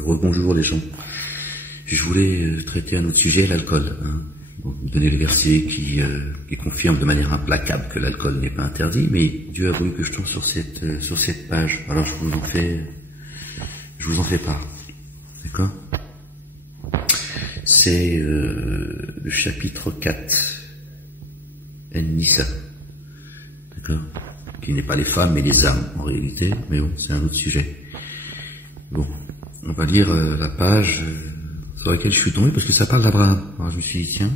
Rebonjour les gens. Je voulais traiter un autre sujet, l'alcool. Bon, vous donnez les versets qui confirment de manière implacable que l'alcool n'est pas interdit, mais Dieu a voulu que je tombe sur cette page. Alors je vous en fais part. D'accord? C'est le chapitre 4, En-Nisa. D'accord? Qui n'est pas les femmes mais les âmes en réalité, mais bon, c'est un autre sujet. Bon, on va lire la page sur laquelle je suis tombé parce que ça parle d'Abraham. Alors je me suis dit, tiens,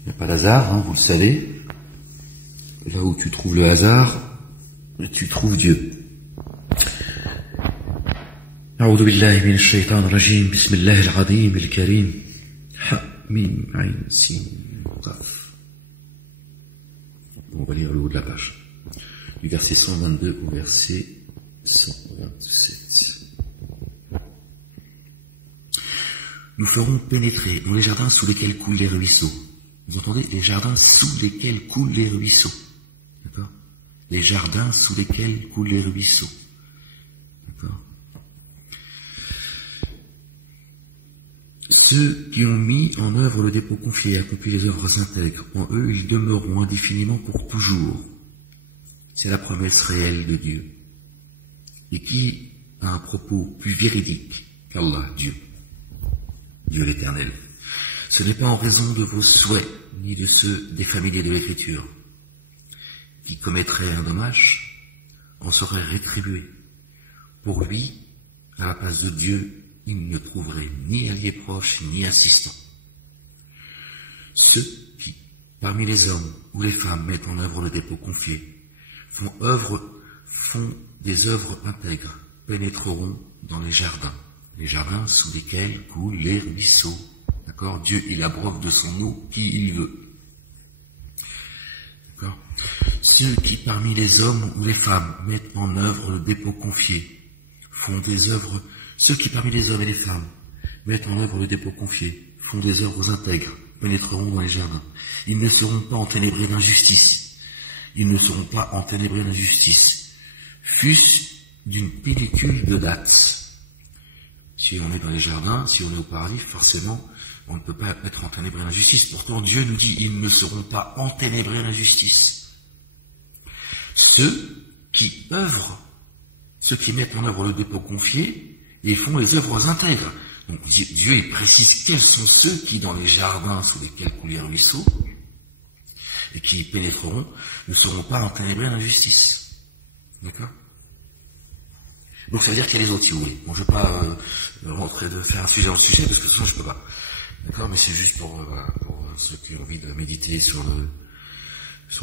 il n'y a pas d'hasard, vous le savez. Là où tu trouves le hasard, tu trouves Dieu. أعوذ بالله من الشيطان الرجيم بسم الله العظيم الكريم حميم عين سين قاف. On va lire le haut de la page, du verset 122 au verset 127. Nous ferons pénétrer dans les jardins sous lesquels coulent les ruisseaux. Vous entendez? Les jardins sous lesquels coulent les ruisseaux. D'accord? Les jardins sous lesquels coulent les ruisseaux. D'accord? Ceux qui ont mis en œuvre le dépôt confié et accompli les œuvres intègres, en eux ils demeureront indéfiniment pour toujours. C'est la promesse réelle de Dieu. Et qui a un propos plus véridique qu'Allah, Dieu l'Éternel. Ce n'est pas en raison de vos souhaits, ni de ceux des familiers de l'Écriture. Qui commettrait un dommage, en serait rétribué. Pour lui, à la place de Dieu, il ne trouverait ni alliés proches, ni assistants. Ceux qui, parmi les hommes ou les femmes, mettent en œuvre le dépôt confié, font des œuvres intègres, pénétreront dans les jardins sous lesquels coulent les ruisseaux. D'accord? Dieu, il abreuve de son eau qui il veut. D'accord? Ceux qui, parmi les hommes ou les femmes, mettent en œuvre le dépôt confié, ceux qui, parmi les hommes et les femmes, mettent en œuvre le dépôt confié, font des œuvres intègres, pénétreront dans les jardins. Ils ne seront pas enténébrés d'injustice. Fût-ce d'une pellicule de dattes. Si on est dans les jardins, si on est au paradis, forcément, on ne peut pas être enténébré d'injustice. Pourtant, Dieu nous dit, ils ne seront pas enténébrés d'injustice. Ceux qui mettent en œuvre le dépôt confié, et font les œuvres intègres. Donc Dieu il précise quels sont ceux qui, dans les jardins sous lesquels coulent les ruisseaux, et qui y pénétreront, ne seront pas enténébrés d'injustice. D'accord? Donc ça veut dire qu'il y a les autres, si vous voulez. Bon, je ne vais pas faire un sujet en sujet, parce que sinon je ne peux pas. D'accord? Mais c'est juste pour ceux qui ont envie de méditer sur le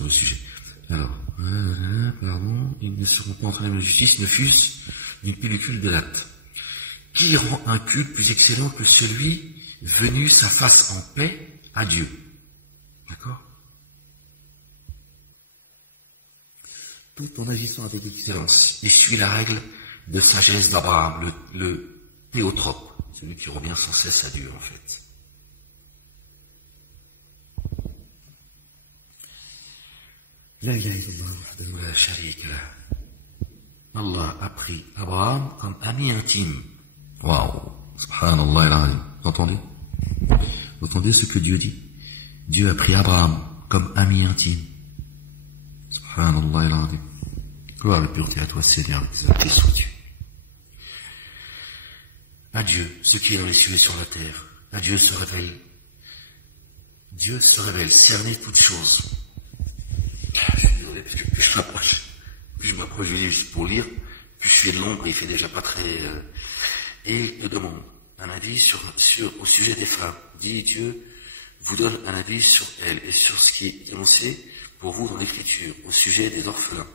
sujet. Alors, ils ne seront pas enténébrés d'injustice, ne fût-ce d'une pellicule de dattes. Qui rend un culte plus excellent que celui venu sa face en paix à Dieu? D'accord? Tout en agissant avec excellence, il suit la règle de sagesse d'Abraham, le théotrope, celui qui revient sans cesse à Dieu en fait. La ilaha illallah wahdahu la sharika lah. Allah a pris Abraham comme ami intime. Waouh, subhanallah al-azim. Vous entendez ce que Dieu dit? Dieu a pris Abraham comme ami intime. Subhanallah al-azim. Gloire et pureté à toi, Seigneur, exalté sois-tu. À Dieu, ce qui est dans les cieux et sur la terre. À Dieu se révèle. Dieu se révèle, cerner toutes choses. Je suis désolé, parce que plus je m'approche du livre pour lire, plus je fais de l'ombre, il fait déjà pas très... Et il te demande un avis au sujet des femmes. Dit Dieu vous donne un avis sur elles et sur ce qui est énoncé pour vous dans l'Écriture, au sujet des orphelines,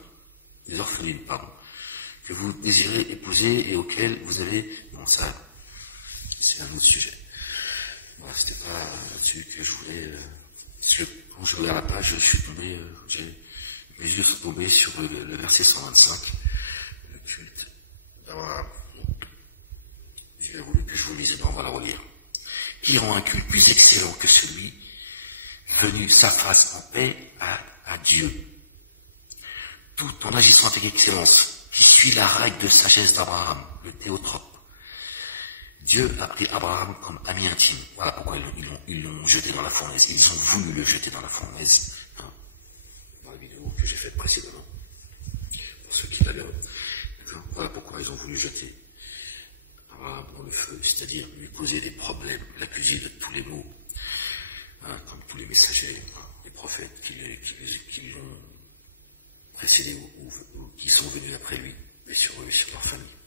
que vous désirez épouser et auxquelles vous avez... Bon, ça, c'est un autre sujet. Bon, c'était pas là-dessus que je voulais... Quand je regarde la page, je suis tombé... mes yeux sont tombés sur le verset 125, le culte d'Abraham. Dieu a voulu que je vous lise, on va la relire. Qui rend un culte plus excellent que celui venu sa face en paix à Dieu, tout en agissant avec excellence, qui suit la règle de sagesse d'Abraham, le théotrope. Dieu a pris Abraham comme ami intime. Voilà pourquoi ils l'ont jeté dans la fournaise. Ils ont voulu le jeter dans la fournaise. Hein, dans la vidéo que j'ai faite précédemment. Pour ceux qui l'avaient. Voilà pourquoi ils ont voulu jeter Abraham dans le feu. C'est-à-dire lui causer des problèmes, l'accuser de tous les maux. Hein, comme tous les messagers, hein, les prophètes qui l'ont précédé ou qui sont venus après lui, et sur eux et sur leur famille.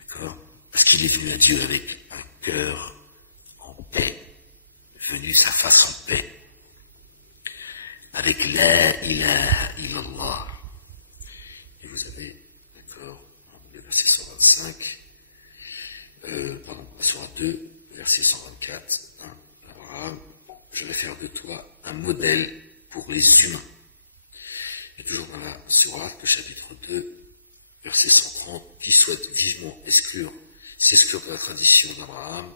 D'accord? Parce qu'il est venu à Dieu avec un cœur en paix, venu sa face en paix, avec la ilaha illallah. Et vous avez, d'accord, le verset 125, Sourate 2, verset 124, hein, Abraham, je vais faire de toi un modèle pour les humains. Et toujours dans la Sourate, le chapitre 2, verset 130, qui souhaite vivement s'exclure de la tradition d'Abraham,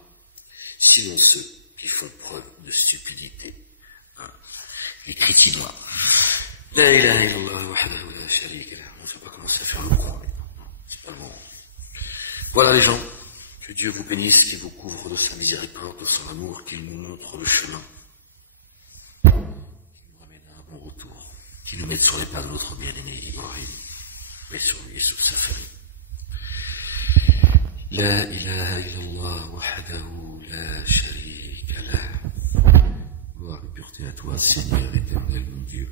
sinon ceux qui font preuve de stupidité. Hein. Les chrétiens. La ilaha illallah wahdahu la sharika lah. On ne va pas commencer à faire le croix maintenant. C'est pas le moment. Voilà les gens. Que Dieu vous bénisse, qu'il vous couvre de sa miséricorde, de son amour, qu'il nous montre le chemin, qu'il nous ramène à un bon retour, qu'il nous mette sur les pas de notre bien-aimé Ibrahim, mais sur lui et sur sa famille. La ilaha illallah wahdahu la sharika lah. Gloire et pureté à toi, Seigneur éternel, mon Dieu.